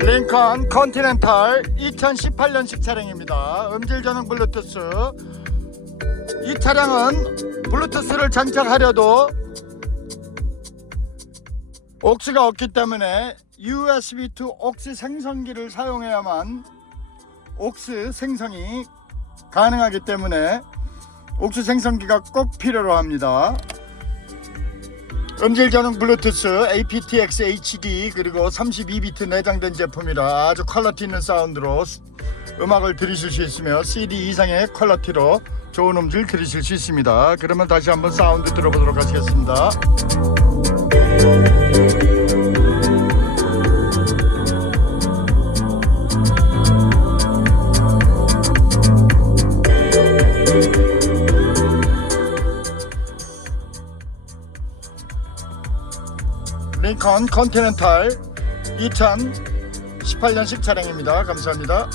링컨 컨티넨탈 2018년식 차량입니다. 음질 전용 블루투스. 이 차량은 블루투스를 장착하려도 옥스가 없기 때문에 USB to 옥스 생성기를 사용해야만 옥스 생성이 가능하기 때문에 옥스 생성기가 꼭 필요로 합니다. 음질 전용 블루투스 aptX HD 그리고 32비트 내장된 제품이라 아주 퀄리티 있는 사운드로 스- 음악을 들으실 수 있으며 CD 이상의 퀄리티로 좋은 음질 들으실 수 있습니다. 그러면 다시 한번 사운드 들어보도록 하겠습니다. 링컨 컨티넨탈 2018년식 차량입니다. 감사합니다.